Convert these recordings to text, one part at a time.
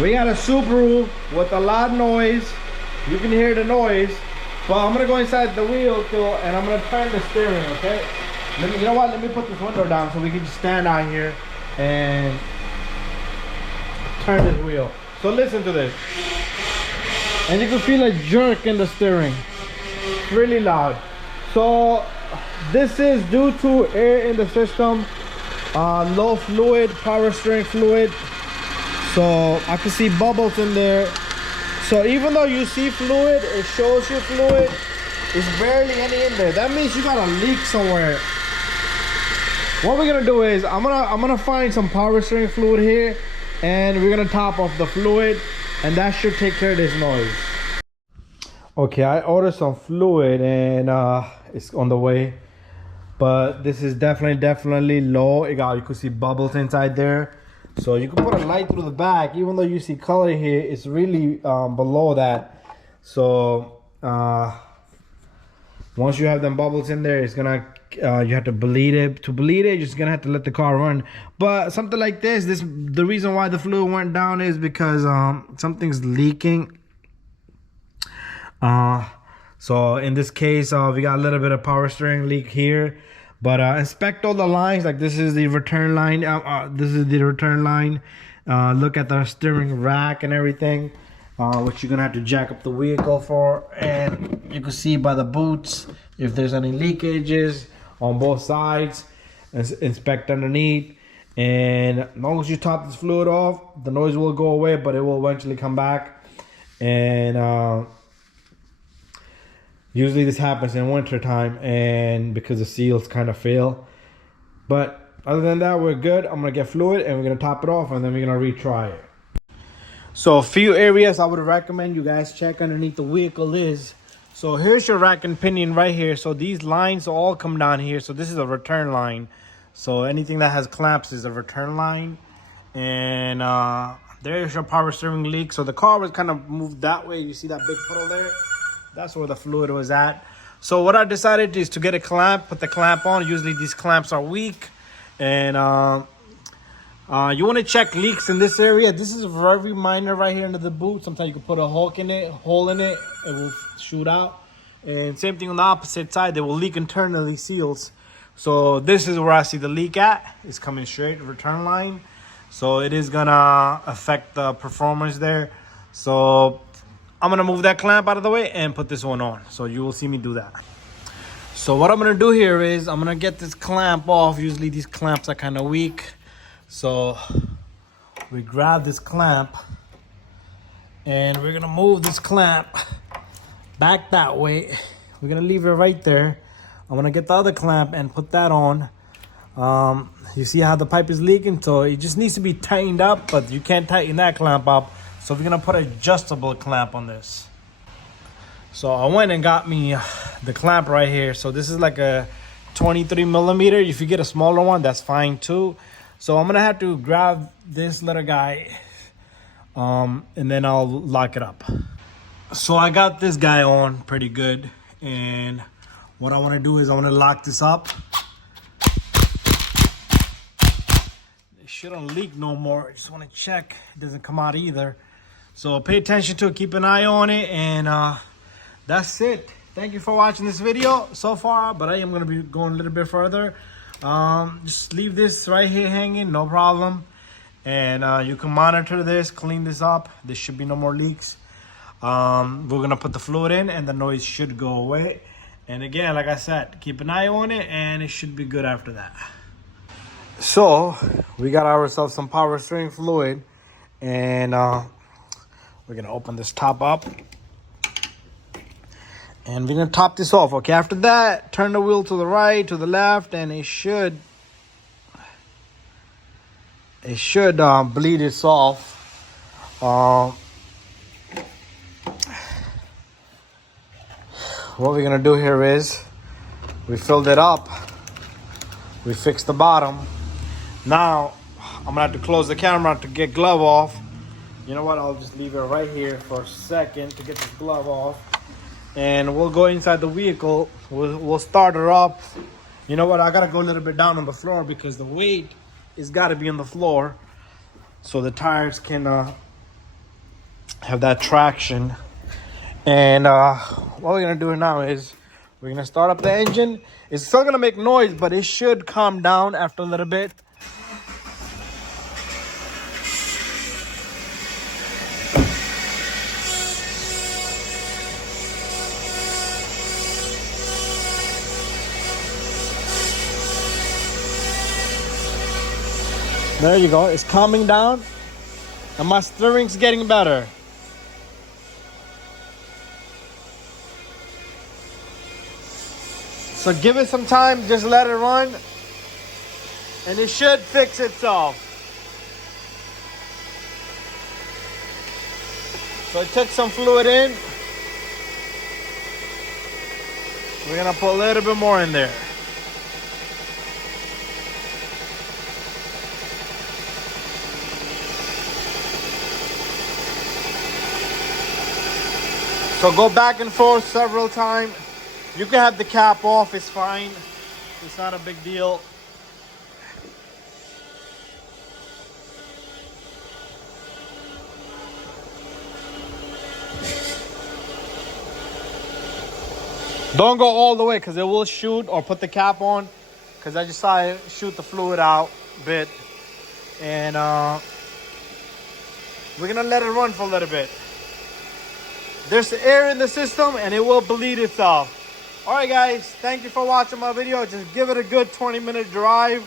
We got a Subaru with a lot of noise. You can hear the noise. But I'm gonna go inside the wheel too, and I'm gonna turn the steering, okay? You know what? Let me put this window down so we can just stand out here and turn this wheel. So listen to this. And you can feel a jerk in the steering. It's really loud. So this is due to air in the system, low fluid, power steering fluid. So I can see bubbles in there. So even though you see fluid, it shows you fluid, it's barely any in there. That means you got a leak somewhere. What we're gonna do is I'm gonna find some power steering fluid here, and we're gonna top off the fluid, and that should take care of this noise. Okay, I ordered some fluid, and it's on the way. But this is definitely low. You can see bubbles inside there. So you can put a light through the back. Even though you see color here, it's really below that. So once you have them bubbles in there, it's gonna you have to bleed it. To bleed it, you're just gonna have to let the car run. But something like this, the reason why the fluid went down is because something's leaking. So in this case, we got a little bit of power steering leak here. But inspect all the lines. Like this is the return line. This is the return line. Look at the steering rack and everything, which you're gonna have to jack up the vehicle for. And you can see by the boots if there's any leakages on both sides. Inspect underneath, and as long as you top this fluid off, the noise will go away, but it will eventually come back. And usually this happens in winter time, and because the seals kind of fail. But other than that, we're good. I'm gonna get fluid and we're gonna top it off, and then we're gonna retry it. So a few areas I would recommend you guys check underneath the vehicle is, so here's your rack and pinion right here. So these lines all come down here. So this is a return line. So anything that has clamps is a return line. And there's your power steering leak. So the car was kind of moved that way. You see that big puddle there? That's where the fluid was at. So what I decided is to get a clamp, put the clamp on. Usually these clamps are weak. And you want to check leaks in this area. This is very minor right here under the boot. Sometimes you can put a hole in it, it will shoot out. And same thing on the opposite side, they will leak internally seals. So this is where I see the leak at. It's coming straight, return line. So it is gonna affect the performance there. So I'm gonna move that clamp out of the way and put this one on. So you will see me do that. So what I'm gonna do here is I'm gonna get this clamp off. Usually these clamps are kind of weak. So we grab this clamp and we're gonna move this clamp back that way. We're gonna leave it right there. I'm gonna get the other clamp and put that on. You see how the pipe is leaking? So it just needs to be tightened up, but you can't tighten that clamp up. So we're gonna put an adjustable clamp on this. So I went and got me the clamp right here. So this is like a 23 millimeter. If you get a smaller one, that's fine too. So I'm gonna have to grab this little guy and then I'll lock it up. So I got this guy on pretty good. And what I wanna do is I wanna lock this up. It shouldn't leak no more. I just wanna check it doesn't come out either. So pay attention to it, keep an eye on it, and that's it. Thank you for watching this video so far, but I am gonna be going a little bit further. Just leave this right here hanging, no problem. And you can monitor this, clean this up. There should be no more leaks. We're gonna put the fluid in and the noise should go away. And again, like I said, keep an eye on it and it should be good after that. So we got ourselves some power steering fluid, and we're gonna open this top up and we're gonna top this off. Okay, after that, turn the wheel to the right, to the left, and it should bleed this off. What we're gonna do here is we filled it up, we fixed the bottom. Now I'm gonna have to close the camera to get glove off. You know what, I'll just leave it right here for a second to get this glove off, and we'll go inside the vehicle. We'll start her up. You know what, I gotta go a little bit down on the floor because the weight is gotta be on the floor so the tires can have that traction. And what we're gonna do now is we're gonna start up the engine. It's still gonna make noise, but it should calm down after a little bit. There you go, it's calming down and my steering's getting better. So give it some time, just let it run and it should fix itself. So I took some fluid in. We're gonna put a little bit more in there. So go back and forth several times. You can have the cap off, it's fine. It's not a big deal. Don't go all the way because it will shoot, or put the cap on, because I just saw it shoot the fluid out a bit. And we're gonna let it run for a little bit. There's air in the system and it will bleed itself. All right, guys, thank you for watching my video. Just give it a good 20-minute drive.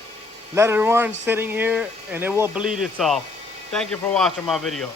Let it run sitting here and it will bleed itself. Thank you for watching my video.